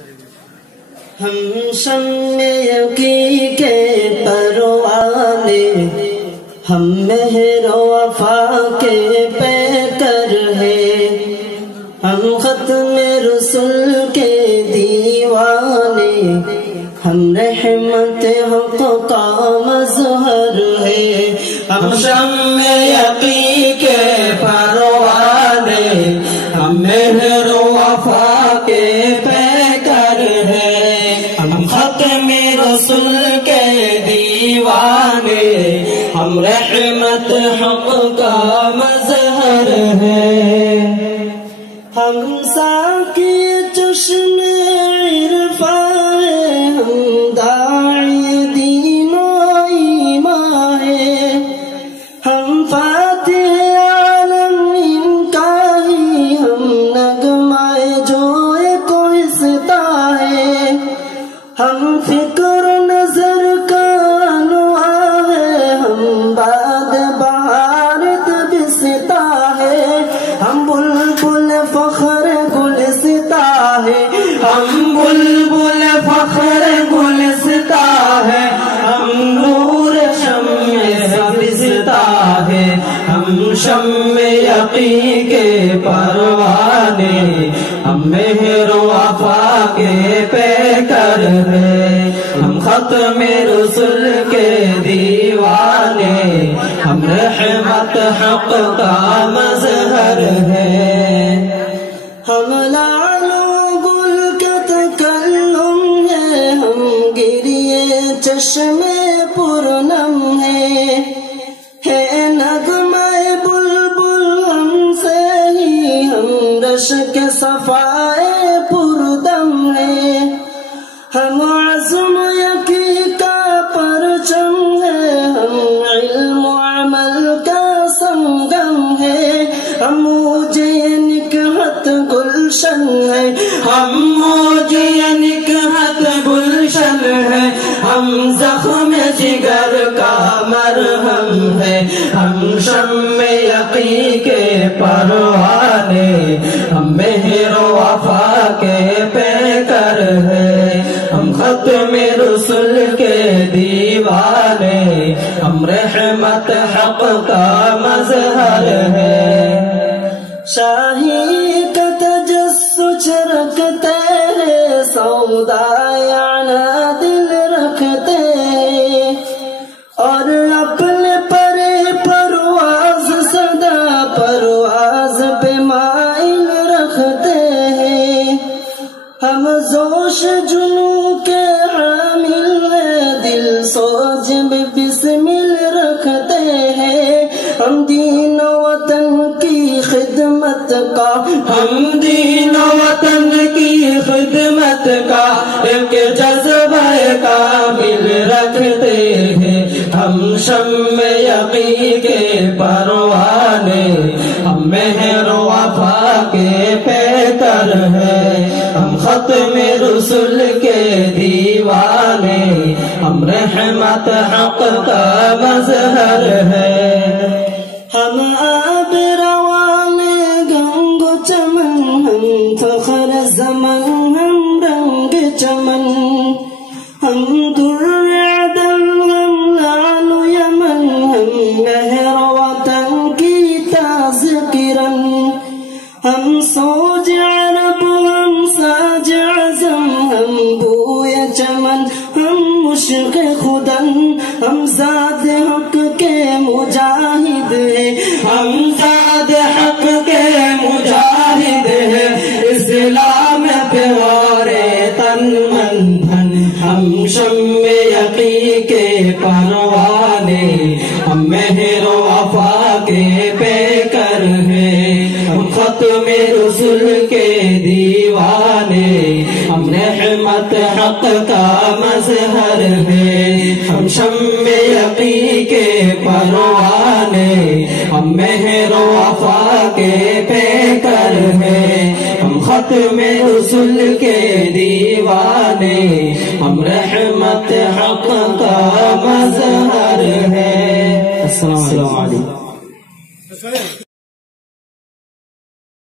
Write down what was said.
ہم شمع یقین کے پروانے، ہم مہر و وفا کے پیکر ہیں، ہم ختم رسول کے دیوانے، ہم رحمت حق کا مظہر ہے۔ ہم شمع یقین کے پروانے، ہم مہر و وفا کے پیکر ہیں، ہم ختم رسول کے دیوانے، ہم رحمت حق کا مظہر ہے۔ ہم ساقی چشم عرفان، ہم داعی دین و ایمان ہیں، ہم فاتح عالم ان کا ہی، ہم نغمہ جو کوئستا ہے، ہم فکر نظر کا انوار ہے، ہم باد بہار دبستا ہے، ہم بلبل فخر گلستا ہے، ہم بلبل فخر گلستا ہے، ہم نور شمع سبزتا ہے، ہم شمع یقین کے پروانے، ہم مہر و وفا کے پیکر ہیں، ہم ختم رسول کے دیوانے، ہم رحمت حق کا مظہر ہے۔ ہم لعل و گل کا تکلم ہے، ہم گریے چشم پرنم ہے نغمہ بلبل ہم سے ہی، ہم رشک صفائے پردم ہے، ہم عزم یقین کا پرچم ہے، ہم علم و عمل کا سنگم ہے، ہم موجے نکہت گلشن ہے، ہم موجے نکہت گلشن ہے، ہم زخم جگر کا مرہم ہے، ہم شمع یقین کے پروانے، ہم مہر و وفا کے پیکر ہیں، ہم ختم رسول کے دیوانے، ہم رحمت حق کا مظہر ہے۔ شاہی کا تجسس رکھتے ہیں، سودایانہ دل رکھتے ہیں، اور اپنے پرے پرواز صدا پرواز پہ مائل رکھتے ہیں، ہم جوش جنو کے حامل ہیں، دل سوج میں بسمل رکھتے ہیں، ہم دین و وطن کی خدمت کا، ہم دین و وطن کی خدمت کا ایک جذبہ کامل رکھتے ہیں، ہم شمع یقین کے پروانے، ہم مہر و وفا کے پیکر ہیں، ہم ختم رسول کے دیوانے، ہم رحمت حق کا مظہر ہے۔ ہم آب روان گنگ چمن، ہم فخر زمن، ہم رنگ چمن، ہم در عدن، ہم لعل یمن، ہم مہر وطن کی تاز کرن، ہم سوج عرب، ہم ساج عزم، ہم بوئے چمن، ہم مشق خدن، ہم زاد حق کے مجاہد ہیں، ہم زاد حق کے مجاہد ہیں، اسلام پہ وارے تن من دھن، ہم شمع یقین کے پروانے، ہم مہر و وفا کے پیکر ہیں، ہم ختم رسول کے دیوانے، ہم رحمت حق کا مظہر ہے، ہم شمع یقین کے پروانے، ہم مہر و وفا کے پیکر ہیں، ہم ختم رسول کے دیوانے، ہم رحمت حق کا مظہر ہے۔ السلام علیکم۔